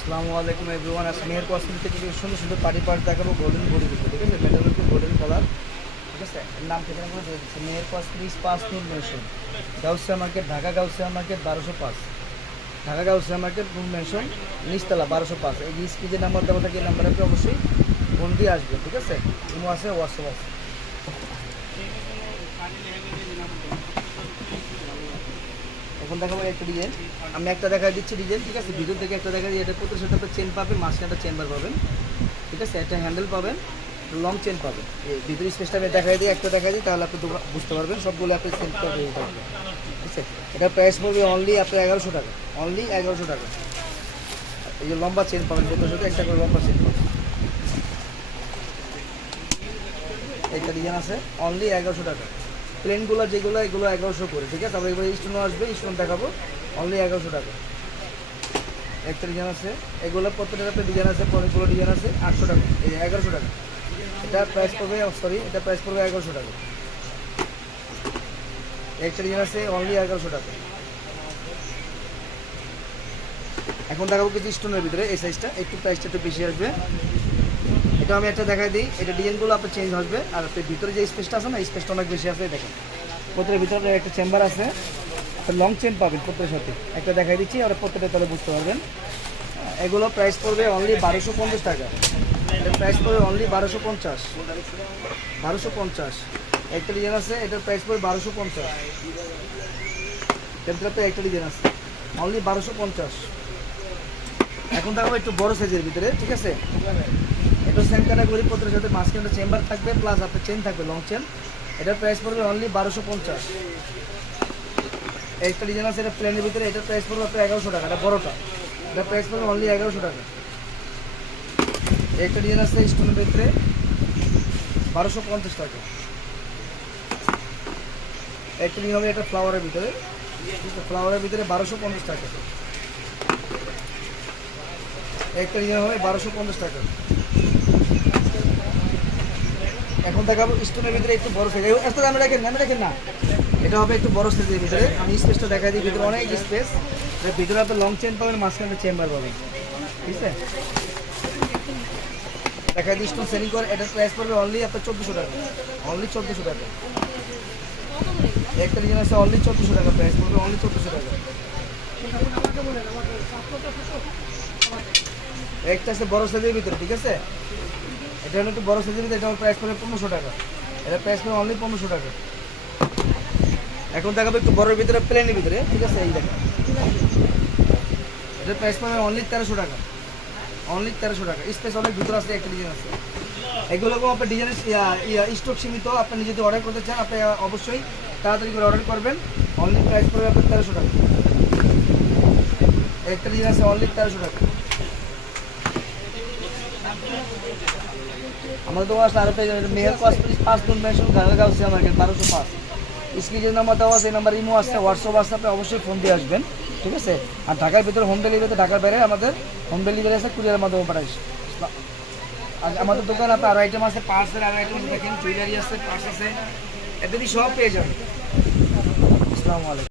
আসসালামু আলাইকুম এভরিওয়ান। আজ মেহের কসমেটিক থেকে কিছু সুন্দর সুন্দর পার্টি পার্ট দেখাবো গোল্ডেন বডি ঠিক আছে? মেটাল উপর গোল্ডেন কালার ঠিক আছে? নাম ঠিকানা করে দিয়ে দিচ্ছি মেহের কসমেটিক্স পাঁচ Noor mansion Gausia market Dhaka Gausia market বারোশো পাঁচ। ঢাকা গাউসিয়া মার্কেট নূর মেনশন নিচতলা, বারোশো পাঁচ। এই যে স্ক্রিনে নাম্বার দেওয়া থাকে এই নাম্বারে আপনি অবশ্যই ফোন দিয়ে আসবেন ঠিক আছে? ইমো আছে হোয়াটসঅ্যাপ আছে। এখন দেখাবো একটা ডিজাইন আমি একটা দেখা দিচ্ছি ডিজাইন ঠিক আছে? ভিতর থেকে একটা দেখা দিই এটা প্রত্যেক সাথে চেন পাবেন, মাঝখানে একটা চেম্বার পাবেন, ঠিক আছে? একটা হ্যান্ডেল পাবেন লং চেন পাবেন। ভিতরে স্পেসটা আমি দেখা দিই, একটা দেখা দিই, তাহলে আপনি বুঝতে পারবেন, সবগুলো আপনি চেন পাবেন ঠিক আছে? এটা প্রাইস পড়বে অনলি আপনার এগারোশো টাকা অনলি এগারোশো টাকা। এই যে লম্বা চেন পাবেন প্রত্যেক সাথে একটা করে লম্বা চেন পাবেন। একটা ডিজাইন আছে অনলি এগারোশো টাকা। প্লেনগুলো যেগুলো, এগুলো এগারোশো করে, ঠিক আছে? তারপরে এবার স্টোন আসবে স্টোন দেখাবো। অনলি এগারোশো টাকা। একটা ডিজাইন আছে, এগুলো প্রত্যেকটা ডিজাইন আছে, অনেকগুলো ডিজাইন আছে, আটশো টাকা। এই এগারোশো টাকা। এটা প্রাইস পড়বে সরি এটা প্রাইস পড়বে এগারোশো টাকা। একটা ডিজাইন আছে অনলি এগারোশো টাকা। এখন দেখাবো কিছু স্টোনের ভিতরে, এই সাইজটা একটু প্রাইসটা একটু বেশি আসবে। এটা আমি একটা দেখাই দিই। এটা ডিজাইনগুলো আপনার চেঞ্জ আসবে। আর আপনার ভিতরে যে স্পেসটা আছে না স্পেসটা অনেক বেশি আছে, দেখেন। প্রত্যেকের ভিতরে একটা চেম্বার আছে। একটা লং চেন পাবেন প্রত্যেকের সাথে। একটা দেখাই দিচ্ছি, আর প্রত্যেকটা তাহলে বুঝতে পারবেন। এগুলো প্রাইস পড়বে অনলি বারোশো পঞ্চাশ টাকা। এটার প্রাইস পড়বে অনলি বারোশো পঞ্চাশ। বারোশো পঞ্চাশ। একটা ডিজাইন আছে, এটার প্রাইস পড়বে বারোশো পঞ্চাশ। টেম্পারেচার একটা ডিজাইন আছে। অনলি বারোশো পঞ্চাশ। এখন দেখাবো একটু বড় সাইজের ভিতরে, ঠিক আছে? এটা সেম ক্যাটাগরি পত্রের সাথে মাঝখানে চেম্বার থাকবে প্লাস আপনার চেন থাকবে লং চেন এটার প্রাইস পড়বে অনলি বারোশো পঞ্চাশ। একটা ডিজাইন আছে, এটা প্লেনের ভিতরে, এটার প্রাইস পড়বে আপনার এগারোশো টাকা, এটা বড়টা। এটার প্রাইস পড়বে অনলি এগারোশো টাকা। একটা ডিজাইন আছে স্টোনের ভিতরে, বারোশো পঞ্চাশ টাকা। একটা ডিজাইন হবে এটা ফ্লাওয়ারের ভিতরে। ফ্লাওয়ারের ভিতরে বারোশো পঞ্চাশ টাকা। একটা ডিজাইন হবে বারোশো পঞ্চাশ টাকা এখন দেখাবো স্টোনের ভিতরে একটু বড় সাইজ এত দামে রাখেন দামে রাখেন না। এটা হবে একটু বড় সাইজের ভিতরে। আমি স্পেসটা দেখা দিই, ভিতরে অনেক স্পেস ভিতরে আপনি লং চেন পাবেন, মাঝখানে চেম্বার পাবেন। ঠিক আছে? দেখা দিই স্টোন সেলিং করে এটার প্রাইস পড়বে অনলি আপনার চোদ্দোশো টাকা। অনলি চোদ্দোশো টাকা। একটা ডিজাইন আছে অনলি চোদ্দোশো টাকা প্রাইস পড়বে অনলি চোদ্দোশো টাকা। একটা আছে বড় সাইজের ভিতরে, ঠিক আছে? এটা হলো একটু বড় সাইজের এটা প্রাইস পড়বে পনেরোশো টাকা। এটা প্রাইস পড়বে অনলি পনেরোশো টাকা। এখন দেখাবো একটু বড়ের ভিতরে প্লেনের ভিতরে। ঠিক আছে, এই দেখেন। এটার প্রাইস পড়বে অনলি তেরোশো টাকা। অনলি তেরোশো টাকা। স্পেস অনেক ভিতরে আছে, একটা ডিজাইন আছে। এগুলো আপনার ডিজাইনের স্টক সীমিত। আপনি যদি অর্ডার করতে চান, আপনি অবশ্যই তাড়াতাড়ি করে অর্ডার করবেন। অনলি প্রাইস পড়বে আপনার তেরোশো টাকা। একটা ডিজাইন আছে অনলি তেরোশো টাকা। আসলে আরও পেয়ে যাবেন মেয়ের পাঁচ দুন মেনশন গাঙ্গা গাউসিয়া মার্কেট বারোশো পাঁচ। স্ক্রিন যে নাম্বার দেওয়া আছে, এই নাম্বার ইমো আসছে হোয়াটসঅ্যাপ আসছে আপনি অবশ্যই ফোন দিয়ে আসবেন, ঠিক আছে? আর ঢাকার ভিতরে হোম ডেলিভারিতে ঢাকার বাইরে আমাদের হোম ডেলিভারি আছে কুরিয়ারের মাধ্যমে পাঠাইছি। আর আমাদের দোকানে আপনার আরও আইটেম আছে পার্সের আরও আইটেম দেখেন জুয়েলারি আছে পার্স আছে, এদের সব পেয়ে যাবেন। আসসালামু আলাইকুম।